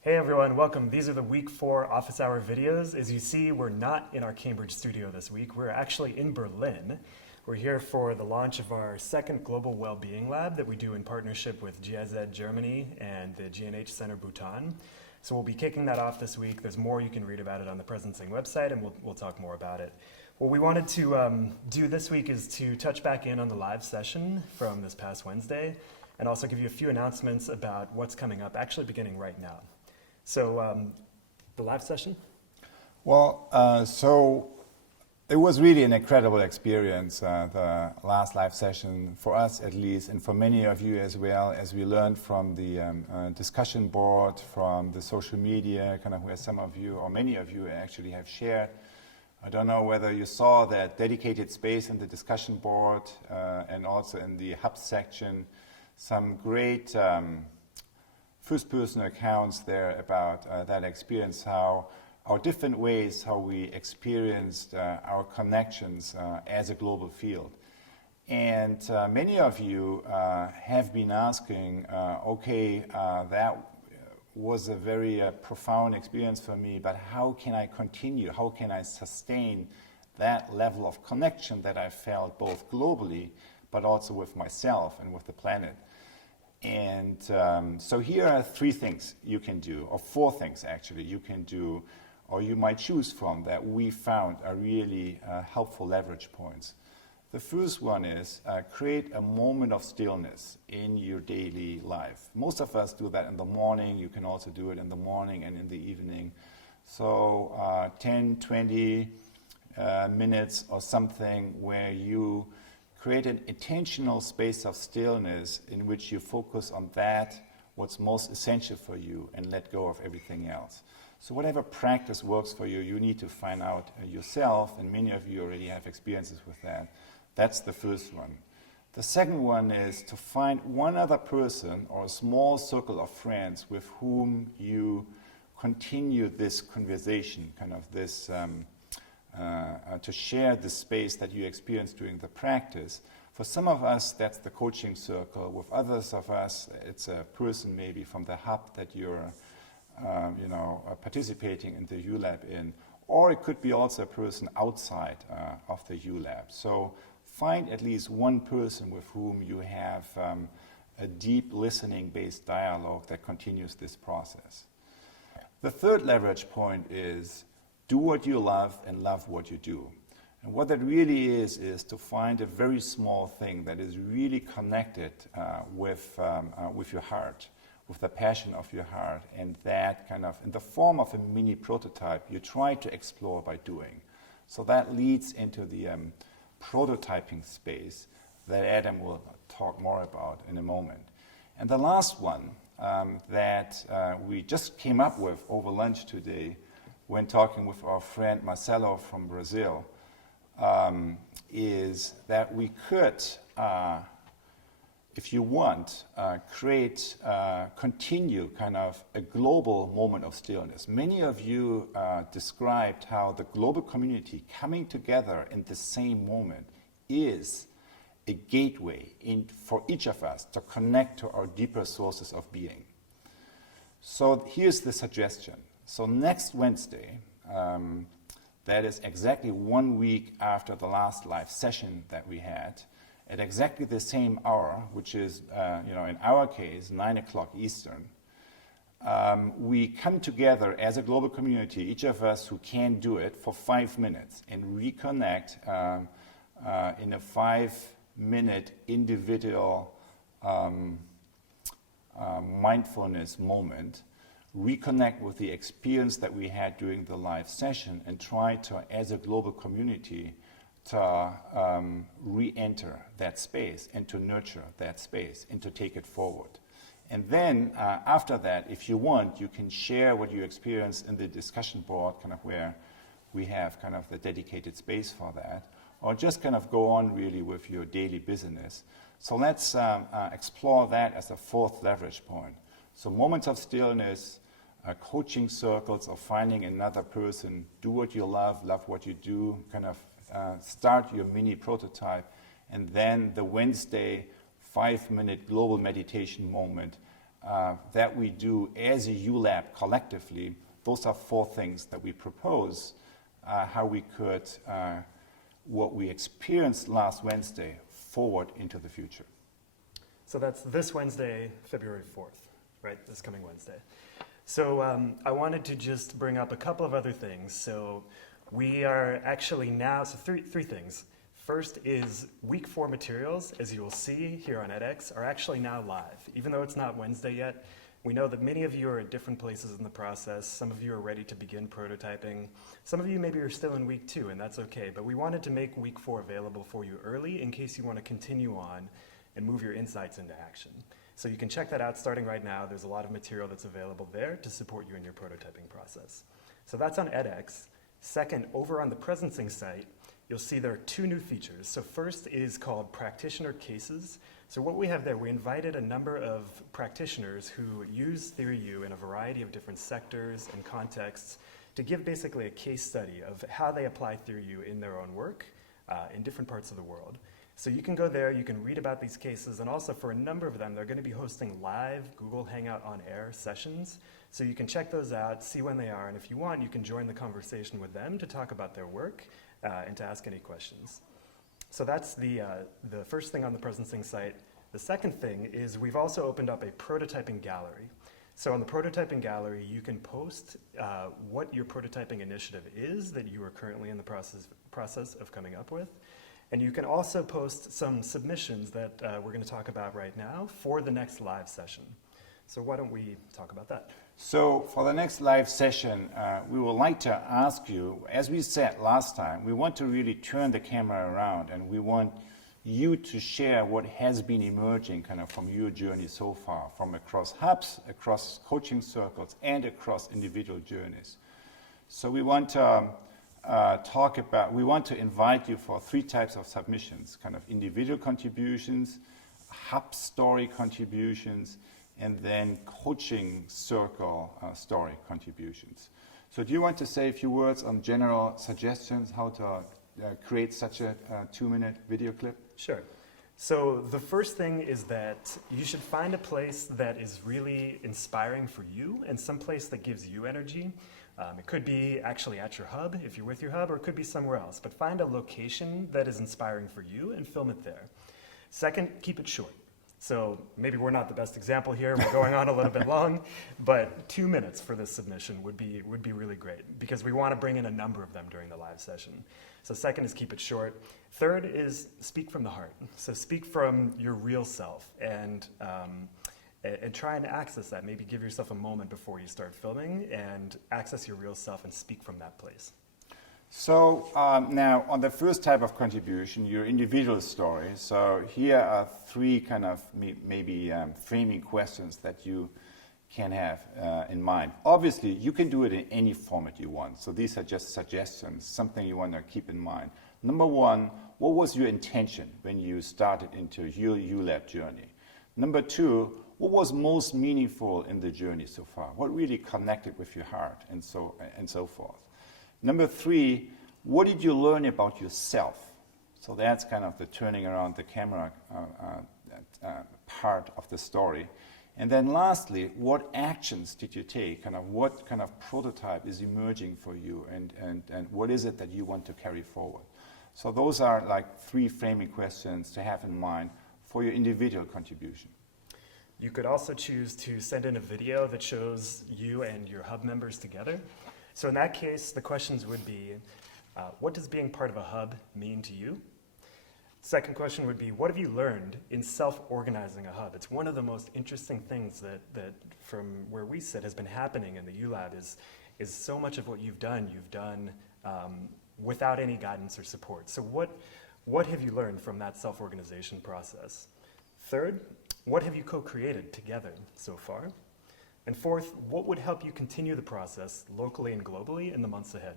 Hey everyone, welcome. These are the week 4 office hour videos. As you see, we're not in our Cambridge studio this week. We're actually in Berlin. We're here for the launch of our second Global Wellbeing Lab that we do in partnership with GIZ Germany and the G&H Center Bhutan. So we'll be kicking that off this week. There's more you can read about it on the Presencing website, and we'll talk more about it. What we wanted to do this week is to touch back in on the live session from this past Wednesday, and also give you a few announcements about what's coming up, actually beginning right now. So the live session? So it was really an incredible experience, the last live session, for us at least, and for many of you as well, as we learned from the discussion board, from the social media, kind of where some of you, or many of you actually have shared. I don't know whether you saw that dedicated space in the discussion board and also in the hub section, some great first-person accounts there about that experience, how our different ways, how we experienced our connections as a global field. And many of you have been asking, that was a very profound experience for me, but how can I continue? How can I sustain that level of connection that I felt both globally, but also with myself and with the planet? And so here are 3 things you can do, or 4 things actually you can do, or you might choose from, that we found are really helpful leverage points. The first one is create a moment of stillness in your daily life. Most of us do that in the morning. You can also do it in the morning and in the evening. So 10, 20 minutes or something where you create an intentional space of stillness in which you focus on that, what's most essential for you, and let go of everything else. So whatever practice works for you, you need to find out yourself, and many of you already have experiences with that. That's the first one. The second one is to find one other person or a small circle of friends with whom you continue this conversation, kind of this to share the space that you experience during the practice. For some of us, that's the coaching circle. With others of us, it's a person maybe from the hub that you're participating in the U.Lab in, or it could be also a person outside of the U.Lab. So find at least one person with whom you have a deep listening-based dialogue that continues this process. The third leverage point is do what you love and love what you do. And what that really is to find a very small thing that is really connected with your heart, with the passion of your heart, and that kind of, in the form of a mini prototype, you try to explore by doing. So that leads into the prototyping space that Adam will talk more about in a moment. And the last one that we just came up with over lunch today when talking with our friend Marcelo from Brazil, is that we could, if you want, continue kind of a global moment of stillness. Many of you described how the global community coming together in the same moment is a gateway for each of us to connect to our deeper sources of being. So here's the suggestion. So next Wednesday, that is exactly 1 week after the last live session that we had, at exactly the same hour, which is, in our case, 9 o'clock Eastern, we come together as a global community, each of us who can do it, for 5 minutes and reconnect in a 5-minute individual mindfulness moment, reconnect with the experience that we had during the live session, and try to, as a global community, to re-enter that space and to nurture that space and to take it forward. And then after that, if you want, you can share what you experienced in the discussion board, kind of where we have kind of the dedicated space for that, or just kind of go on really with your daily business. So let's explore that as a 4th leverage point. So moments of stillness, coaching circles, or finding another person, do what you love what you do, kind of start your mini prototype, and then the Wednesday 5-minute global meditation moment that we do as a U.Lab collectively, those are 4 things that we propose how we could, what we experienced last Wednesday, forward into the future. So that's this Wednesday, February 4th, right? This coming Wednesday. So I wanted to just bring up a couple of other things. So we are actually now, so three things. First is week 4 materials, as you will see here on edX, are actually now live. Even though it's not Wednesday yet, we know that many of you are at different places in the process. Some of you are ready to begin prototyping. Some of you maybe are still in week 2, and that's okay. But we wanted to make week 4 available for you early in case you want to continue on and move your insights into action. So you can check that out starting right now. There's a lot of material that's available there to support you in your prototyping process. So that's on edX. Second, over on the Presencing site, you'll see there are 2 new features. So first is called Practitioner Cases. So what we have there, we invited a number of practitioners who use Theory U in a variety of different sectors and contexts to give basically a case study of how they apply Theory U in their own work in different parts of the world. So you can go there, you can read about these cases, and also for a number of them, they're going to be hosting live Google Hangout on Air sessions. So you can check those out, see when they are, and if you want, you can join the conversation with them to talk about their work and to ask any questions. So that's the first thing on the Presencing site. The second thing is we've also opened up a prototyping gallery. So on the prototyping gallery, you can post what your prototyping initiative is that you are currently in the process of coming up with. And you can also post some submissions that we're going to talk about right now for the next live session. So why don't we talk about that? So for the next live session, we would like to ask you, as we said last time, we want to really turn the camera around and we want you to share what has been emerging kind of from your journey so far, from across hubs, across coaching circles, and across individual journeys. So we want to we want to invite you for 3 types of submissions, kind of individual contributions, hub story contributions, and then coaching circle story contributions. So do you want to say a few words on general suggestions, how to create such a 2-minute video clip? Sure. So the first thing is that you should find a place that is really inspiring for you and some place that gives you energy. It could be actually at your hub, if you're with your hub, or it could be somewhere else. But find a location that is inspiring for you and film it there. Second, keep it short. So maybe we're not the best example here. We're going on a little bit long, but 2 minutes for this submission would be really great because we want to bring in a number of them during the live session. So second is keep it short. Third is speak from the heart. So speak from your real self and try and access that. Maybe give yourself a moment before you start filming and access your real self and speak from that place. So now on the first type of contribution, your individual story. So here are 3 kind of maybe framing questions that you can have in mind. Obviously, you can do it in any format you want. So these are just suggestions, something you want to keep in mind. Number 1, what was your intention when you started into your U.Lab journey? Number 2, what was most meaningful in the journey so far? What really connected with your heart and so forth? Number 3, what did you learn about yourself? So that's kind of the turning around the camera part of the story. And then lastly, what actions did you take? Kind of what kind of prototype is emerging for you and what is it that you want to carry forward? So those are like 3 framing questions to have in mind for your individual contribution. You could also choose to send in a video that shows you and your hub members together. So in that case, the questions would be, what does being part of a hub mean to you? Second question would be, what have you learned in self-organizing a hub? It's one of the most interesting things that from where we sit has been happening in the U.Lab is so much of what you've done without any guidance or support. So what have you learned from that self-organization process? Third, what have you co-created together so far? And fourth, what would help you continue the process locally and globally in the months ahead?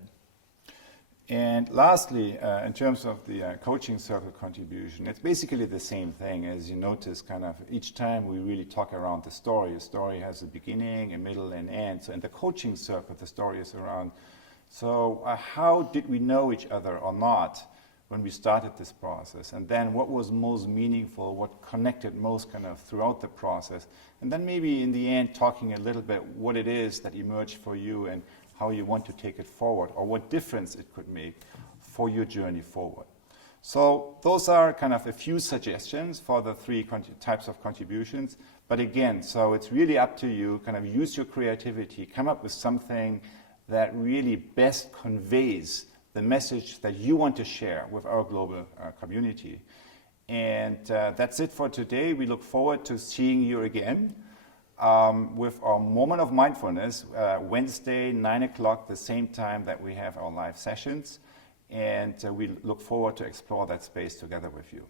And lastly, in terms of the coaching circle contribution, it's basically the same thing. As you notice, kind of each time we really talk around the story. A story has a beginning, a middle, and end. So in the coaching circle, the story is around, so how did we know each other or not when we started this process, and then what was most meaningful, what connected most kind of throughout the process, and then maybe in the end talking a little bit what it is that emerged for you and how you want to take it forward, or what difference it could make for your journey forward. So those are kind of a few suggestions for the three types of contributions. But again, so it's really up to you, kind of use your creativity, come up with something that really best conveys the message that you want to share with our global community. And that's it for today. We look forward to seeing you again with our Moment of Mindfulness, Wednesday, 9 o'clock, the same time that we have our live sessions. And we look forward to explore that space together with you.